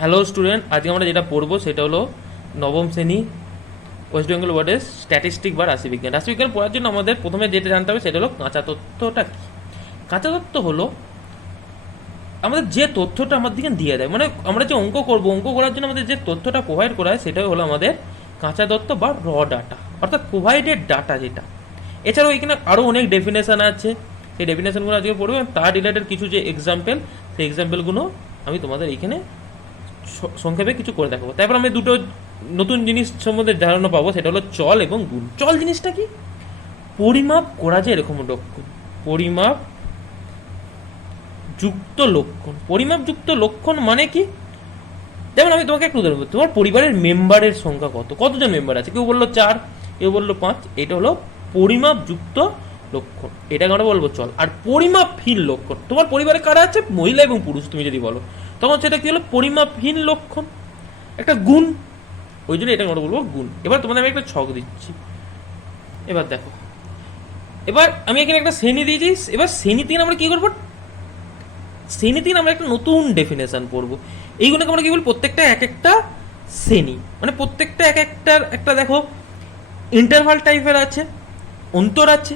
Hello student, আজকে আমরা যেটা পড়বো সেটা হলো নবম শ্রেণী ওয়েস্ট বেঙ্গল বোর্ডের স্ট্যাটিস্টিক বা রাশিবিজ্ঞান। রাশিবিজ্ঞান পড়ার জন্য আমাদের প্রথমে যেটা জানতে হবে সেটা হলো কাঁচা তথ্যটা কী। কাঁচা তথ্য হলো আমাদের যে তথ্যটা আমাদেরকে দিয়ে দেয়, মানে আমরা যে অঙ্ক করবো, অঙ্ক করার জন্য আমাদের যে তথ্যটা প্রোভাইড করা হয় সেটাই হলো আমাদের কাঁচা তথ্য বা র ডাটা, অর্থাৎ প্রোভাইডেড ডাটা যেটা। এছাড়াও এখানে আরও অনেক ডেফিনেশান আছে, সেই ডেফিনেশানগুলো আজকে পড়বো এবং তার রিলেটেড কিছু যে এক্সাম্পল, সেই এক্সাম্পলগুলো আমি তোমাদের এইখানে সংক্ষেপে কিছু করে দেখাবো। তারপর আমি দুটো নতুন জিনিস সম্বন্ধে ধারণা পাবো, সেটা হলো চল এবং গুণ। চল জিনিসটা কি? পরিমাপ করা যায় এরকম লক্ষণ, পরিমাপ যুক্ত লক্ষণ। পরিমাপ যুক্ত লক্ষণ মানে কি? যেমন আমি তোমাকে একটু উদাহরণ বলছি, তোমার পরিবারের মেম্বারের সংখ্যা কত, কতজন মেম্বার আছে? কেউ বললো 4, কেউ বললো 5, এটা হলো পরিমাপ যুক্ত লক্ষণ, এটাকে আমরা বলবো চল। আর পরিমাপহীন লক্ষণ, তোমার পরিবারে কারা আছে, মহিলা এবং পুরুষ তুমি যদি বলো, তখন সেটা কি হলো? পরিমাপহীন লক্ষণ, একটা গুণ। ওই জন্য এটাকে আমরা বলবো গুণ। এবার তোমাদের আমি একটা ছক দিচ্ছি, এবার দেখো। এবার আমি এখানে একটা শ্রেণী দিয়েছি, এবার শ্রেণী থেকে আমরা কি করবো? শ্রেণী থেকে আমরা একটা নতুন ডেফিনেশন পড়বো। এইগুলোকে আমরা কি বলবো? প্রত্যেকটা এক একটা শ্রেণী, মানে প্রত্যেকটা এক একটার একটা দেখো ইন্টারভাল টাইপের আছে, অন্তর আছে,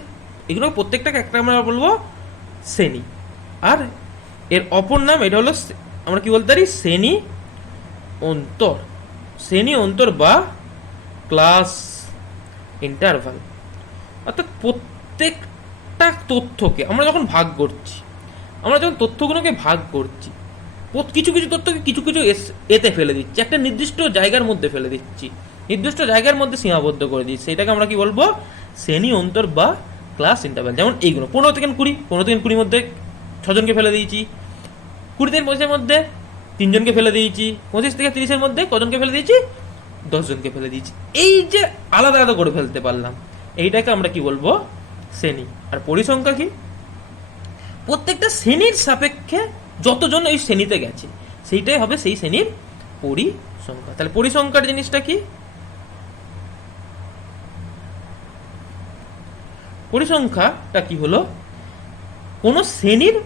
এগুলো প্রত্যেকটাকে একটা আমরা বলবো শ্রেণী। আর এর অপর নাম এটা হলো, আমরা কি বলতে পারি? শ্রেণী অন্তর। শ্রেণী অন্তর বা ক্লাস ইন্টারভাল। অর্থাৎ প্রত্যেকটা তথ্যকে আমরা যখন ভাগ করছি, আমরা যখন তথ্যগুলোকে ভাগ করছি, কিছু কিছু তথ্যকে কিছু কিছু এতে ফেলে দিচ্ছি, একটা নির্দিষ্ট জায়গার মধ্যে ফেলে দিচ্ছি, নির্দিষ্ট জায়গার মধ্যে সীমাবদ্ধ করে দিচ্ছি, সেটাকে আমরা কি বলবো? শ্রেণী অন্তর বা ক্লাস ইন্টারভাল। যেমন এইগুলো 15 থেকে 20, 15 থেকে 20 মধ্যে 6জনকে ফেলে দিয়েছি, 20 থেকে 25-এর মধ্যে 3জনকে ফেলে দিয়েছি, 25 থেকে 30-এর মধ্যে কজনকে ফেলে দিয়েছি? 10জনকে ফেলে দিয়েছি। এই যে আলাদা আলাদা করে ফেলতে পারলাম, এইটাকে আমরা কি বলবো? শ্রেণী। আর পরিসংখ্যা কি? প্রত্যেকটা শ্রেণীর সাপেক্ষে যতজন এই শ্রেণীতে গেছে সেইটাই হবে সেই শ্রেণীর পরিসংখ্যা। তাহলে পরিসংখ্যার জিনিসটা কি? পরিসংখ্যাটা কি হলো? কোন শ্রেণীর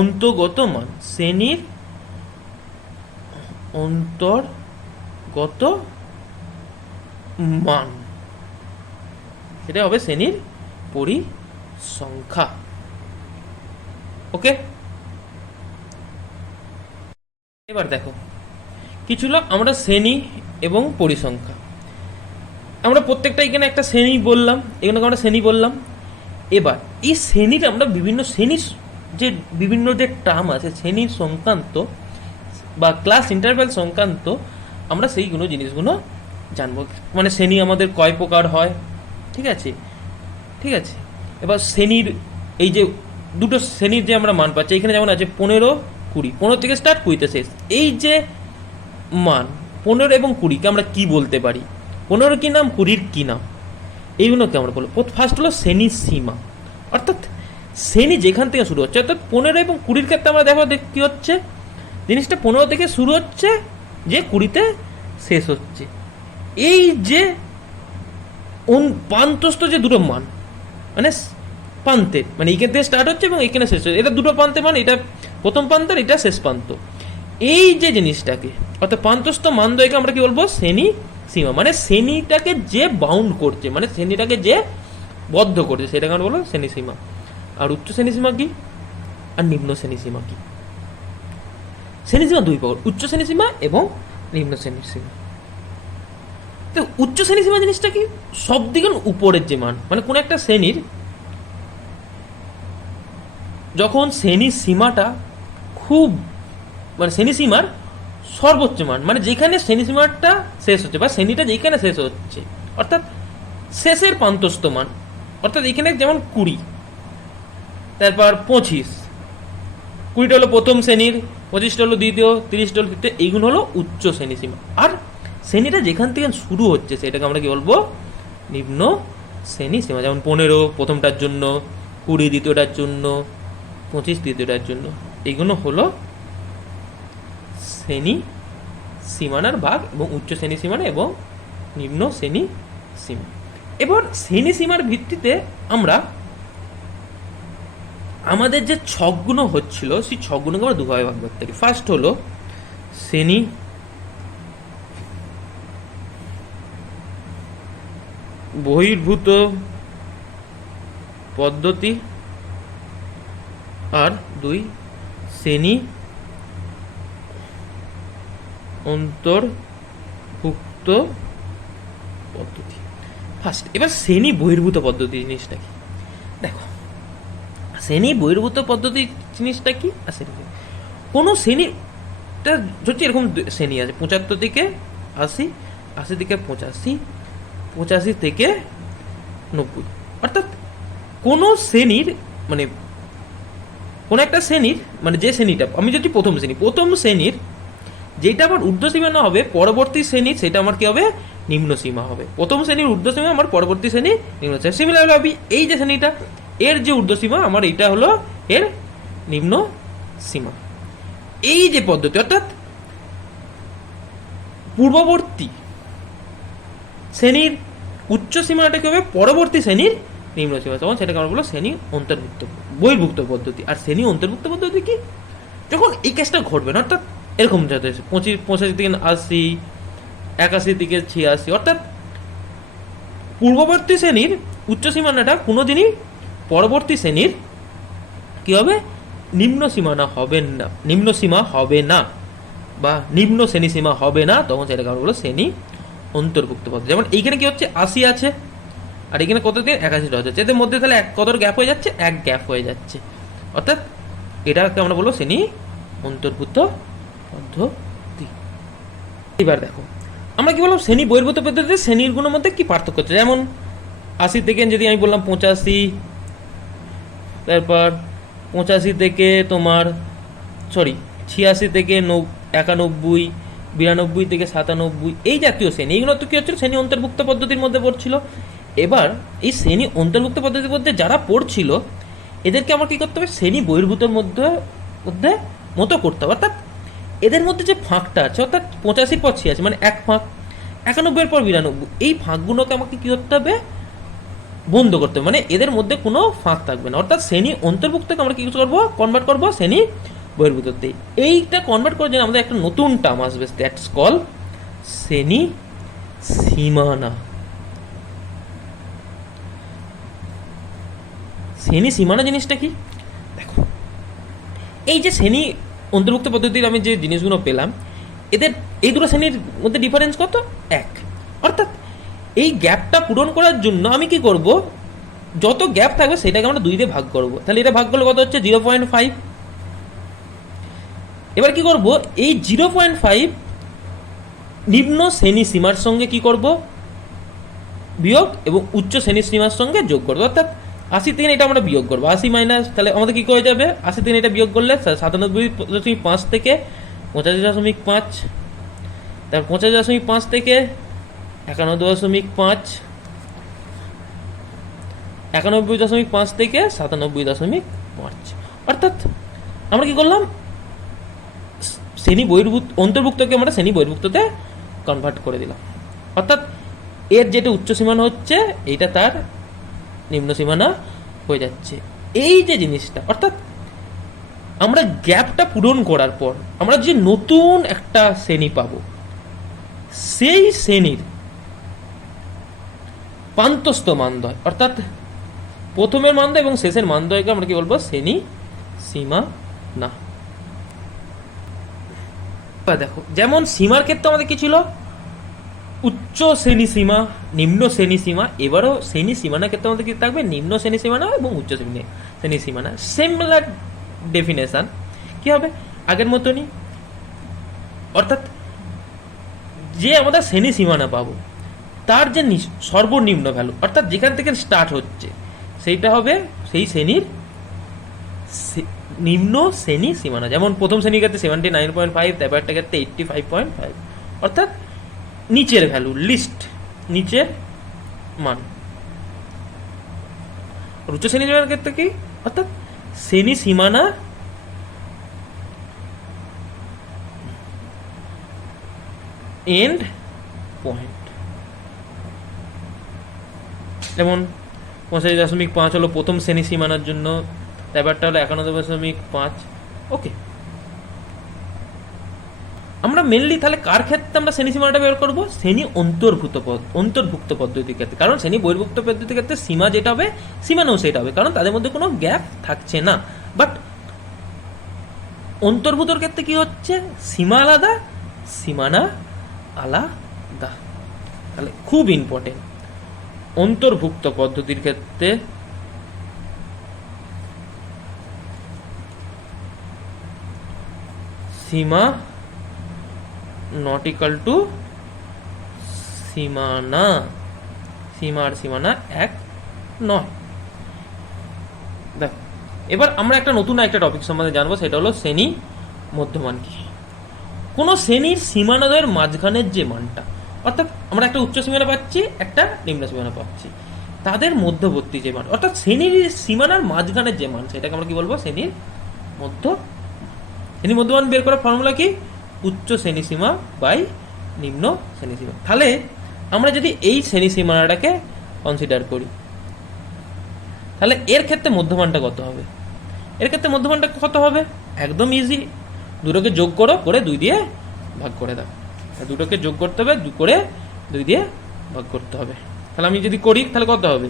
অন্তর্গত মান, শ্রেণীর অন্তর্গত মান, সেটা হবে শ্রেণীর পরিসংখ্যা। ওকে, এবার দেখো কি ছিল, আমরা শ্রেণী এবং পরিসংখ্যা, আমরা প্রত্যেকটা এখানে একটা শ্রেণী বললাম, এখানে আমরা শ্রেণী বললাম। এবার এই শ্রেণীর আমরা বিভিন্ন শ্রেণীর যে বিভিন্ন যে টার্ম আছে শ্রেণীর সংক্রান্ত বা ক্লাস ইন্টারভ্যাল সংক্রান্ত, আমরা সেইগুলো জিনিসগুলো জানবো। মানে শ্রেণী আমাদের কয় প্রকার হয়, ঠিক আছে? ঠিক আছে, এবার শ্রেণীর এই যে দুটো শ্রেণীর যে আমরা মান পাচ্ছি, এখানে যেমন আছে 15, 20, 15 থেকে স্টার্ট, 20-তে শেষ। এই যে মান 15 এবং 20-কে আমরা কি বলতে পারি? 15 কি নাম, 20-র কি নাম, এইগুলোকে আমরা বলবো। ফার্স্ট হলো শ্রেণী সীমা, অর্থাৎ শ্রেণী যেখান থেকে শুরু হচ্ছে, অর্থাৎ 15 এবং 20-র ক্ষেত্রে আমরা দেখো কি হচ্ছে, জিনিসটা 15 থেকে শুরু হচ্ছে, যে 20-তে শেষ হচ্ছে। এই যে প্রান্তস্থ যে দুটো মান, মানে প্রান্তে, মানে এইখান থেকে স্টার্ট হচ্ছে এবং এখানে শেষ হচ্ছে, এটা দুটো প্রান্তে, মানে এটা প্রথম প্রান্ত আর এটা শেষ প্রান্ত। এই যে জিনিসটাকে, অর্থাৎ প্রান্তস্থ মানদ্বয়কে আমরা কি বলবো? শ্রেণী সীমা। মানে শ্রেণীটাকে যে বাউন্ড করছে, মানে শ্রেণীটাকে যে বদ্ধ করছে, সেটাকে আমরা বলবো শ্রেণী সীমা। আর উচ্চ শ্রেণী সীমা কি আর নিম্ন শ্রেণী সীমা কি? শ্রেণী সীমা দুই প্রকার, উচ্চ শ্রেণী সীমা এবং নিম্ন শ্রেণী সীমা। তো উচ্চ শ্রেণী সীমা জিনিসটা কি? সব দিকে উপরের যে মান, মানে কোন একটা শ্রেণীর যখন শ্রেণী সীমাটা খুব, মানে শ্রেণী সীমার সর্বোচ্চ মান, মানে যেখানে শ্রেণী সীমাটা শেষ হচ্ছে বা শ্রেণীটা যেখানে শেষ হচ্ছে, অর্থাৎ শেষের প্রান্তস্থ মান, অর্থাৎ এখানে যেমন 20, তারপর 25, 20টা হলো প্রথম শ্রেণীর, 25টা হলো দ্বিতীয়, 30টা হলো তৃতীয়, এইগুলো হলো উচ্চ শ্রেণী সীমা। আর শ্রেণীটা যেখান থেকে শুরু হচ্ছে সেটাকে আমরা কি বলবো? নিম্ন শ্রেণী সীমা। যেমন 15 প্রথমটার জন্য, 20 দ্বিতীয়টার জন্য, 25 তৃতীয়টার জন্য, এইগুলো হলো শ্রেণী সীমানার ভাগ, এবং উচ্চ শ্রেণী সীমানা এবং নিম্ন শ্রেণী সীমা। এবার শ্রেণী সীমার ভিত্তিতে আমরা আমাদের যে ছকগুলো হচ্ছিল, সেই ছকগুলোকে আমরা দুভাবে ভাগ করতে পারি। ফার্স্ট হলো শ্রেণী বহির্ভূত পদ্ধতি, আর 2 শ্রেণী অন্তর্ভুক্ত পদ্ধতি। ফার্স্ট, এবার শ্রেণী বহির্ভূত পদ্ধতি জিনিসটা কি দেখো। শ্রেণী বহির্ভূত পদ্ধতি জিনিসটা কি? আর শ্রেণী, কোনো শ্রেণীটা হচ্ছে এরকম শ্রেণী আছে 75 থেকে 80, 80 থেকে 85, 85 থেকে 90। অর্থাৎ কোনো শ্রেণীর মানে কোনো একটা শ্রেণীর মানে যে শ্রেণীটা আমি যদি প্রথম শ্রেণীর যেটা আমার ঊর্ধ্বসীমা হবে, পরবর্তী শ্রেণীর সেটা আমার কি হবে? নিম্ন সীমা হবে। প্রথম শ্রেণীর ঊর্ধ্বসীমা আমার, পরবর্তী শ্রেণীর নিম্ন সীমা। সিমিলারলি আমি এই যে শ্রেণীটা, এর যে ঊর্ধ্বসীমা আমার, এটা হলো এর নিম্ন সীমা। এই যে পদ্ধতি, অর্থাৎ পূর্ববর্তী শ্রেণীর উচ্চ সীমাটা কি হবে? পরবর্তী শ্রেণীর নিম্ন সীমা, তখন সেটাকে আমরা বলবো শ্রেণী অন্তর্ভুক্ত বহির্ভুক্ত পদ্ধতি। আর শ্রেণী অন্তর্ভুক্ত পদ্ধতি কি? যখন এই কাজটা ঘটবে না, অর্থাৎ এরকম যাতে 85 থেকে 80, 81 থেকে 86, অর্থাৎ পূর্ববর্তী শ্রেণীর উচ্চ সীমানাটা কোনোদিনই পরবর্তী শ্রেণীর কি হবে? নিম্ন সীমানা হবে না, নিম্ন সীমা হবে না, বা নিম্ন শ্রেণী সীমা হবে না, তখন সেটাকে আমরা বলবো শ্রেণী অন্তর্ভুক্ত পদ্ধতি। যেমন এইখানে কি হচ্ছে? 80 আছে, আর এখানে কত দিন? 81 হচ্ছে, এদের মধ্যে তাহলে কত গ্যাপ হয়ে যাচ্ছে? 1 গ্যাপ হয়ে যাচ্ছে। অর্থাৎ এটাকে আমরা বলবো শ্রেণী অন্তর্ভুক্ত পদ্ধতি। এবার দেখো আমরা কি বললাম? শ্রেণী বহির্ভূত পদ্ধতিতে শ্রেণীগুলোর মধ্যে কি পার্থক্য হচ্ছে? যেমন 80 থেকে যদি আমি বললাম 85, তারপর 85 থেকে তোমার 86 থেকে 91, 92 থেকে 97, এই জাতীয় শ্রেণী, এইগুলো তো কি হচ্ছিল? শ্রেণী অন্তর্ভুক্ত পদ্ধতির মধ্যে পড়ছিল। এবার এই শ্রেণী অন্তর্ভুক্ত পদ্ধতির মধ্যে যারা পড়ছিল, এদেরকে আমার কি করতে হবে? শ্রেণী বহির্ভূতের মধ্যে মধ্যে মতো করতে হবে। অর্থাৎ এদের মধ্যে যে ফাঁকটা আছে, অর্থাৎ 85 পর 86 মানে 1 ফাঁক, 91 পর 92, এই ফাঁকগুলোকে আমাকে কি করতে হবে? বন্ধ করতে হবে। মানে এদের মধ্যে কোনো ফাঁক থাকবে না। অর্থাৎ শ্রেণী অন্তর্ভুক্তকে আমরা কি করবো? কনভার্ট করবো শ্রেণী বহির্ভূততে। এইটা কনভার্ট করার জন্য আমাদের একটা নতুন টার্ম আসবে, দ্যাটস কল শ্রেণী সীমানা। শ্রেণী সীমানা জিনিসটা কি দেখো। এই যে শ্রেণী অন্তর্ভুক্ত পদ্ধতির আমি যে জিনিসগুলো পেলাম, এদের এই দুটো শ্রেণীর মধ্যে ডিফারেন্স কত? 1। অর্থাৎ এই গ্যাপটা পূরণ করার জন্য আমি কি করব? যত গ্যাপ থাকবে সেটাকে আমরা 2 দিয়ে ভাগ করব। তাহলে এটা ভাগ করলে কত হচ্ছে? 0.5। এবার কি করব? এই 0.5 নিম্ন শ্রেণী সীমার সঙ্গে কি করব? বিয়োগ, এবং উচ্চ শ্রেণী সীমার সঙ্গে যোগ করবো। অর্থাৎ 80 থেকে এটা আমরা বিয়োগ করবো, 80 মাইনাস, তাহলে আমাদের কি করে যাবে? 80 থেকে এটা বিয়োগ করলে 97.5 থেকে 85.5, তারপর 85.5 থেকে 91.5, 91.5 থেকে 97.5। অর্থাৎ আমরা কি করলাম? শ্রেণী বহির্ভূত অন্তর্ভুক্তকে আমরা শ্রেণী বহির্ভুক্ততে কনভার্ট করে দিলাম। অর্থাৎ এর যেটা উচ্চ সীমানা হচ্ছে, এইটা তার নিম্ন সীমানা হয়ে যাচ্ছে। এই যে জিনিসটা, অর্থাৎ আমরা গ্যাপটা পূরণ করার পর আমরা যে নতুন একটা শ্রেণী পাবো, সেই শ্রেণীর পান্তস্থ মানদয়, অর্থাৎ প্রথমের মানদয় এবং শেষের মানদয়কে আমরা কি বলবো? শ্রেণী সীমানা। দেখো, যেমন সীমার ক্ষেত্রে আমাদের কি ছিল? উচ্চ শ্রেণী সীমা, নিম্ন শ্রেণী সীমা। এবারও শ্রেণী সীমানার ক্ষেত্রে আমাদের কি থাকবে? নিম্ন শ্রেণী সীমানা এবং উচ্চ শ্রেণী সীমানা। সিমিলার ডেফিনেশন কি হবে? আগের মতনই। অর্থাৎ যে আমরা শ্রেণী সীমানা পাবো, তার যে সর্বনিম্ন ভ্যালু, অর্থাৎ যেখান থেকে স্টার্ট হচ্ছে, সেইটা হবে সেই শ্রেণীর নিম্ন শ্রেণী সীমানা। যেমন প্রথম শ্রেণীর ক্ষেত্রে 79.5, তারপর একটা ক্ষেত্রে 85.5, অর্থাৎ নিচের ভ্যালু, লিস্ট, নিচের মান। উচ্চ শ্রেণী সীমানার ক্ষেত্রে কি? অর্থাৎ শ্রেণী সীমানা এন্ড পয়েন্ট। যেমন 85.5 হলো প্রথম শ্রেণী সীমানার জন্য, তারপরটা হলো 91.5। ওকে, আমরা মেনলি তাহলে কার ক্ষেত্রে আমরা শ্রেণী সীমানাটা বের করবো? শ্রেণী অন্তর্ভুক্ত পদ্ধতির ক্ষেত্রে। কারণ শ্রেণী বহির্ভুক্ত পদ্ধতির ক্ষেত্রে সীমা যেটা হবে সীমানাও সেটা হবে, কারণ তাদের মধ্যে কোনো গ্যাপ থাকছে না। বাট অন্তর্ভুতর ক্ষেত্রে কি হচ্ছে? সীমা আলাদা, সীমানা আলাদা। তাহলে খুব ইম্পর্টেন্ট, অন্তর্ভুক্ত পদ্ধতির ক্ষেত্রে সীমা নট ইকাল টু সীমানা, সীমা আর সীমানা এক নয়। দেখো এবার আমরা একটা নতুন একটা টপিক সম্বন্ধে জানবো, সেটা হলো শ্রেণী মধ্যমান কি। কোনো শ্রেণীর সীমানাদ্বয়ের মাঝখানের যে মানটা, অর্থাৎ আমরা একটা উচ্চ সীমানা পাচ্ছি, একটা নিম্ন সীমানা পাচ্ছি, তাদের মধ্যবর্তী যে মান, অর্থাৎ শ্রেণীর সীমানার মাঝখানের যে মান, সেটাকে আমরা কি বলবো? শ্রেণীর মধ্যমান বের করার ফর্মুলা কি? উচ্চ শ্রেণী সীমা বাই নিম্ন শ্রেণী সীমা। তাহলে আমরা যদি এই শ্রেণী সীমানাটাকে কনসিডার করি, তাহলে এর ক্ষেত্রে মধ্যমানটা কত হবে? এর ক্ষেত্রে মধ্যমানটা কত হবে? একদম ইজি, দুটোকে যোগ করো, করে 2 দিয়ে ভাগ করে দাও। দুটোকে যোগ করতে হবে, করে 2 দিয়ে ভাগ করতে হবে। তাহলে আমি যদি করি তাহলে কত হবে?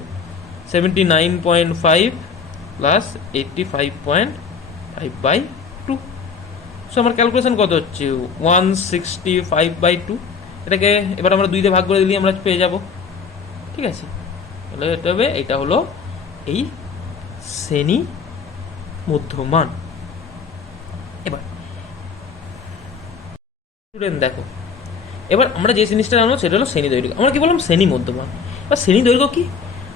79.5 প্লাস 85.5/2। সো আমার ক্যালকুলেশন কত হচ্ছে? 165/2। এটাকে এবার আমরা 2 দিয়ে ভাগ করে দিলে আমরা পেয়ে যাব। ঠিক আছে, তাহলে এটা হবে, এটা হলো এই শ্রেণী মধ্যমান। এবার স্টুডেন্ট দেখো, এবার আমরা যে জিনিসটা জানবো সেটা হলো শ্রেণী দৈর্ঘ্য। আমরা কি বললাম? শ্রেণী মধ্যমান। এবার শ্রেণী দৈর্ঘ্য কি?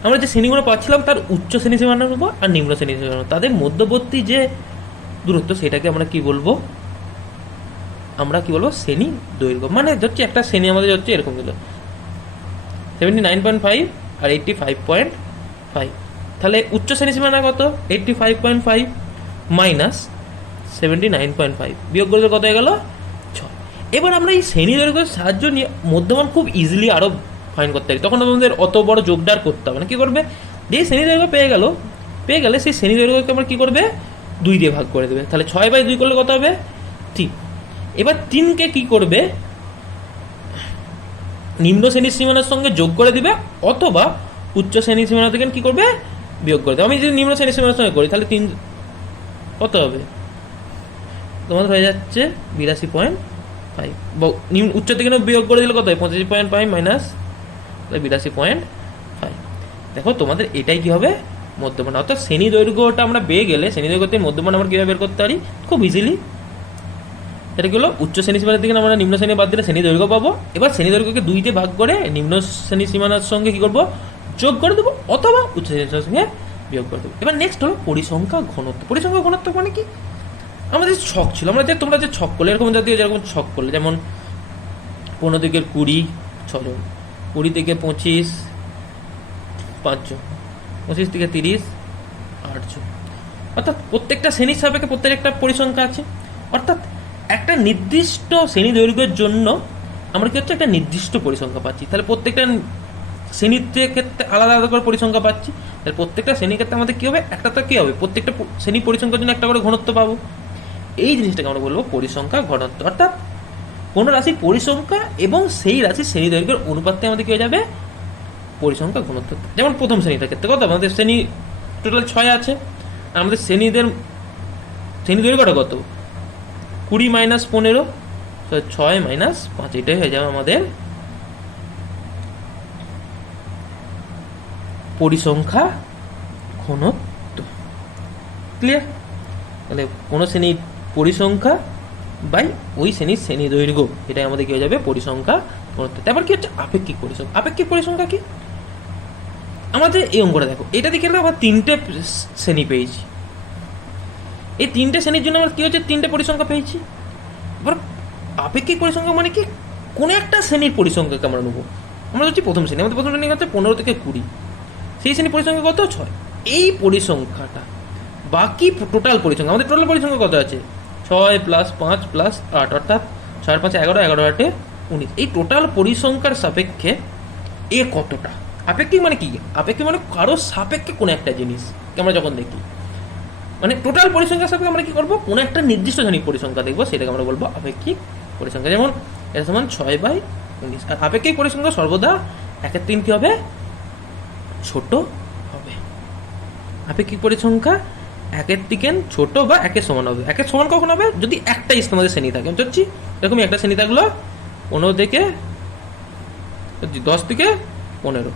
আমরা যে শ্রেণীগুলো পাচ্ছিলাম তার উচ্চ শ্রেণী সীমানা নেবো আর নিম্ন শ্রেণী সীমানা, তাদের মধ্যবর্তী যে দূরত্ব সেটাকে আমরা কি বলবো? আমরা কি বলবো? শ্রেণী দৈর্ঘ্য। মানে হচ্ছে একটা শ্রেণী আমাদের হচ্ছে এরকম দিল 79.5 আর 85.5। তাহলে উচ্চ শ্রেণী সীমানা কত? 85.5 মাইনাস 79.5 বিয়োগ করলে কত হয়ে গেল? 6। এবার আমরা এই শ্রেণী দৈর্ঘ্যের সাহায্য নিয়ে মধ্যমান খুব ইজিলি আরও ফাইন করতে পারি। তখন আমাদের অত বড় যোগদার করতে হবে না। কী করবে? যেই শ্রেণী দৈর্ঘ্য পেয়ে গেলে সেই শ্রেণী দৈর্ঘ্যকে আমরা কী করবে? 2 দিয়ে ভাগ করে দেবে। তাহলে 6/2 করলে কত হবে? 3। এবার 3কে কি করবে? নিম্ন শ্রেণীর সীমানার সঙ্গে যোগ করে দিবে, অথবা উচ্চ শ্রেণীর সীমানা থেকে কি করবে? বিয়োগ করে দেবে। আমি যদি নিম্ন শ্রেণীর সীমানার সঙ্গে করি তাহলে 3 কত হবে? তোমাদের হয়ে যাচ্ছে 82.5। উচ্চ থেকে বিয়োগ করে দিলে কত হয়? 85.5 মাইনাস 82.5। দেখো তোমাদের এটাই কি হবে? মধ্যমান। অর্থাৎ শ্রেণী দৈর্ঘ্যটা আমরা পেয়ে গেলে শ্রেণী দৈর্ঘ্য থেকে মধ্যমান আমরা কীভাবে বের করতে পারি? খুব ইজিলি। এটা কি হলো? উচ্চ শ্রেণী সীমানা থেকে আমরা নিম্ন শ্রেণী বাদ দিলে শ্রেণী দৈর্ঘ্য পাবো। এবার শ্রেণী দৈর্ঘ্যকে 2 দিয়ে ভাগ করে নিম্ন শ্রেণী সীমানার সঙ্গে কি করবো? যোগ করে দেবো, অথবা উচ্চ শ্রেণীর সঙ্গে বিয়োগ করে দেবো। এবার নেক্সট হলো পরিসংখ্যা ঘনত্ব। পরিসংখ্যা ঘনত্ব মানে কি? আমাদের ছক ছিল, তোমরা যে ছক করলে এরকম জাতীয় যেরকম ছক করলে, যেমন 15 থেকে 20 6 জন, 20 থেকে 25 5 জন, 25 থেকে 30 8 জন। অর্থাৎ প্রত্যেকটা শ্রেণীর সাপেক্ষে প্রত্যেকটা পরিসংখ্যা আছে। অর্থাৎ একটা নির্দিষ্ট শ্রেণী দৈর্ঘ্যের জন্য আমরা কি হচ্ছে? একটা নির্দিষ্ট পরিসংখ্যা পাচ্ছি। তাহলে প্রত্যেকটা শ্রেণীর ক্ষেত্রে আলাদা আলাদা করে পরিসংখ্যা পাচ্ছি। তাহলে প্রত্যেকটা শ্রেণীর ক্ষেত্রে আমাদের কী হবে? একটা তো কী হবে? প্রত্যেকটা শ্রেণী পরিসংখ্যার জন্য একটা করে ঘনত্ব পাবো। এই জিনিসটাকে আমরা বলবো পরিসংখ্যা ঘনত্ব। অর্থাৎ কোনো রাশির পরিসংখ্যা এবং সেই রাশির শ্রেণী দৈর্ঘ্যের অনুপাতে আমাদের কী হয়ে যাবে? পরিসংখ্যা ঘনত্ব। যেমন প্রথম শ্রেণীটার ক্ষেত্রে কত? আমাদের শ্রেণী টোটাল 6 আছে, আর আমাদের শ্রেণী দৈর্ঘ্যটা কত? 20 মাইনাস 15, 6 মাইনাস 5, এটাই হয়ে যাবে আমাদের পরিসংখ্যা ঘনত্ব। ক্লিয়ার? তাহলে কোনো শ্রেণীর পরিসংখ্যা বাই ওই শ্রেণীর শ্রেণী দৈর্ঘ্য, এটাই আমাদের কি হয়ে যাবে? পরিসংখ্যা ঘনত্ব। তারপর কি হচ্ছে? আপেক্ষিক পরিসংখ্যা। আপেক্ষিক পরিসংখ্যা কি? আমাদের এই অঙ্কটা দেখো, এটা দেখে আমরা 3টে শ্রেণী পেয়েছি। এই 3টে শ্রেণীর জন্য আমরা কি হচ্ছে? 3টে পরিসংখ্যা পেয়েছি। এবার আপেক্ষিক পরিসংখ্যা মানে কি? কোনো একটা শ্রেণীর পরিসংখ্যাকে আমরা নেবো। আমরা হচ্ছে প্রথম শ্রেণী, আমাদের প্রথম শ্রেণী হচ্ছে 15 থেকে 20, সেই শ্রেণীর পরিসংখ্যা কত? 6। এই পরিসংখ্যাটা বাকি টোটাল পরিসংখ্যা, আমাদের টোটাল পরিসংখ্যা কত আছে? 6 প্লাস 5 প্লাস 8, অর্থাৎ 6 5 11, 11 8 19। এই টোটাল পরিসংখ্যার সাপেক্ষে এ কতটা? আপেক্ষিক মানে কি? আপেক্ষিক মানে কারো সাপেক্ষে কোনো একটা জিনিস আমরা যখন দেখি, মানে টোটাল পরিসংখ্যার সাপেক্ষে আমরা কি করবো? কোনো একটা নির্দিষ্ট শ্রেণীর পরিসংখ্যা দেখবো, সেটাকে আমরা বলবো আপেক্ষিক পরিসংখ্যা, যেমন এটা সমান 6/19। আর আপেক্ষিক পরিসংখ্যা সর্বদা 1/3 কি হবে, ছোট হবে। আপেক্ষিক পরিসংখ্যা 1/3 ছোট বা 1 সমান হবে। 1 সমান কখন হবে, যদি একটা তোমাদের শ্রেণী থাকে। আমি ধরছি এরকমই একটা শ্রেণী থাকলো 15 থেকে 10 থেকে 15,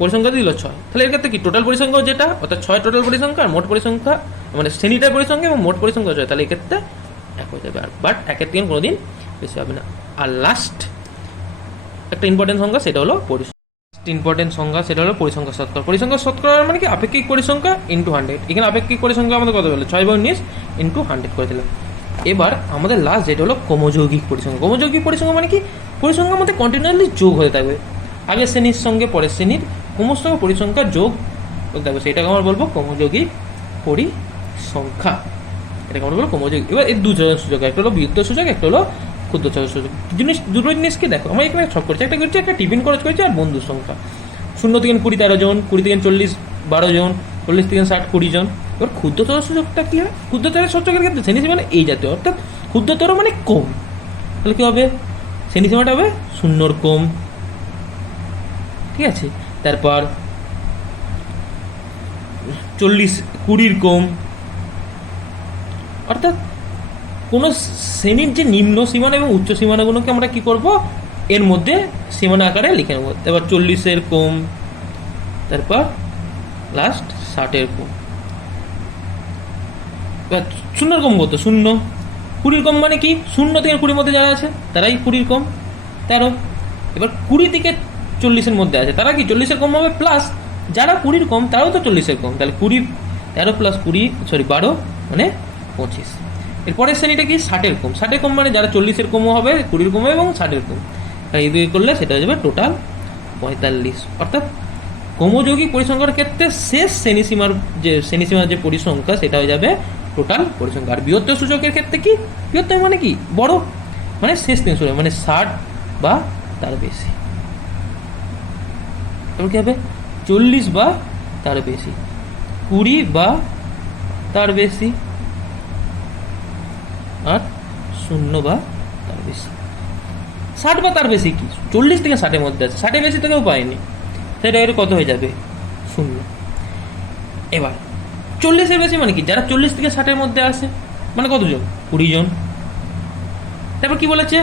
পরিসংখ্যা দিল 6, তাহলে এর ক্ষেত্রে কি টোটাল পরিসংখ্যা যেটা, অর্থাৎ 6 টোটাল পরিসংখ্যা আর মোট পরিসংখ্যা মানে শ্রেণীটার পরিসংখ্যা এবং মোট পরিসংখ্যা 6, তাহলে এক্ষেত্রে 1 হয়ে যাবে। আর বাট 1/3 কোনোদিন বেশি হবে না। আর লাস্ট একটা ইম্পর্টেন্ট সংখ্যা, সেটা হলো ইম্পর্টেন্ট সংখ্যা, সেটা হলো পরিসংখ্যা শতকরা। পরিসংখ্যা শতকরা মানে কি, আপেক্ষিক পরিসংখ্যা ইন্টু 100। এখানে আপেক্ষিক পরিসংখ্যা আমাদের কত বলে, 6/19 ইন্টু 100 করে দিলাম। এবার আমাদের লাস্ট যেটা হলো ক্রমযৌগিক পরিসংখ্যা। ক্রমযৌগিক পরিসংখ্যা মানে কি, পরিসংখ্যার মধ্যে কন্টিনিউয়াসলি যোগ হতে থাকবে, আগের শ্রেণীর সঙ্গে পরের শ্রেণীর সমস্ত পরিসংখ্যা যোগ হতে থাকবে, সেটাকে আমরা বলবো ক্রমযৌগিক পরিসংখ্যা। এটাকে আমরা বলবো ক্রমযৌগিক। এবার এই দু ধরনের সূচক, একটা হলো বৃহত্তর সূচক, একটা হলো ক্ষুদ্রতর সূচক। দুটো জিনিসকে দেখো, আমরা এখানে ছক করেছি, একটা করছি একটা টিফিন খরচ করেছি আর বন্ধুর সংখ্যা। 0 থেকে 20 13 জন, 20 থেকে 40 12 জন, 40 থেকে 60 20 জন। এবার ক্ষুদ্রতর সূচকটা কি হয়, ক্ষুদ্রতর সূচকের ক্ষেত্রে শ্রেণীসীমা এই জাতীয়, অর্থাৎ ক্ষুদ্রতর মানে কম, তাহলে কি হবে, শ্রেণীসীমাটা হবে 0 কম, ঠিক আছে। তারপর 40 20 কম, অর্থাৎ কোনো শ্রেণীর যে নিম্ন সীমানা এবং উচ্চ সীমানাগুলোকে আমরা কি করব, এর মধ্যে সীমানা আকারে লিখে নেব। এবার 40 কম, তারপর লাস্ট 60 কম। এবার 0 কম কত, 0। 20 কম মানে কি, 0 থেকে 20 মধ্যে যারা আছে তারাই 20 কম 13। এবার 20 থেকে 40 মধ্যে আছে তারা কি 40 কম হবে, প্লাস যারা 20 কম তারাও তো 40 কম, তাহলে 20 13 প্লাস 12 মানে 25। এরপরের শ্রেণীটা কি, 60 কম। 60 কম মানে যারা 40 কমও হবে, 20 কম হবে এবং 60 কম, এই দুই করলে সেটা হয়ে যাবে টোটাল 45। অর্থাৎ ক্রমযৌগিক পরিসংখ্যার ক্ষেত্রে শেষ শ্রেণীসীমার যে পরিসংখ্যা সেটা হয়ে যাবে টোটাল পরিসংখ্যা। আর বৃহত্তর সূচকের ক্ষেত্রে কি, বৃহত্তর মানে কি বড়, মানে শেষ 300 মানে 60 বা তার বেশি। তারপর কি হবে, 40 বা তার বেশি, 20 বা তার বেশি, আর 0 বা তার বেশি। 60 বা তার বেশি কি, 40 থেকে 60 মধ্যে আছে, 60 বেশি তো কেউ পায়নি, সেটা এর কত হয়ে যাবে, 0। এবার 40 বেশি মানে কি, যারা 40 থেকে 60 মধ্যে আসে মানে কতজন, 20 জন। তারপর কি বলেছে,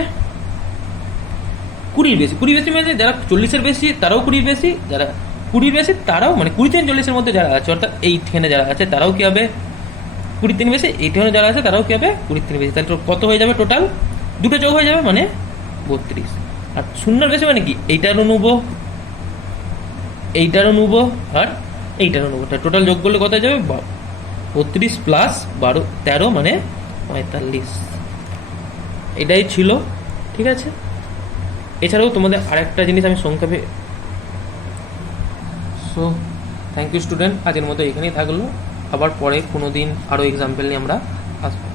20 বেশি, 20 বেশি মানে যারা 40 বেশি তারাও 20 বেশি, যারা 20 বেশি তারাও মানে 20 থেকে 40 মধ্যে যারা আছে, অর্থাৎ এইখানে যারা আছে তারাও কি হবে 20 বেশি, এইখানে যারা আছে তারাও কি হবে 20 বেশি। তাহলে কত হয়ে যাবে টোটাল, দুটো যোগ হয়ে যাবে মানে 32। আর 0 বেশি মানে কি, এইটারও নেবো, এইটারও নেবো আর এইটারও নেবো, টোটাল যোগ করলে কত হয়ে যাবে 32 প্লাস 13 মানে 45। এটাই ছিল, ঠিক আছে। এছাড়াও তোমাদের আরেকটা জিনিস আমি সংক্ষেপে, সো থ্যাংক ইউ স্টুডেন্ট, আজকের মতো এখানেই থাকলো। আবার পরে কোনো দিন আরও এক্সাম্পল নিয়ে আমরা আসবো।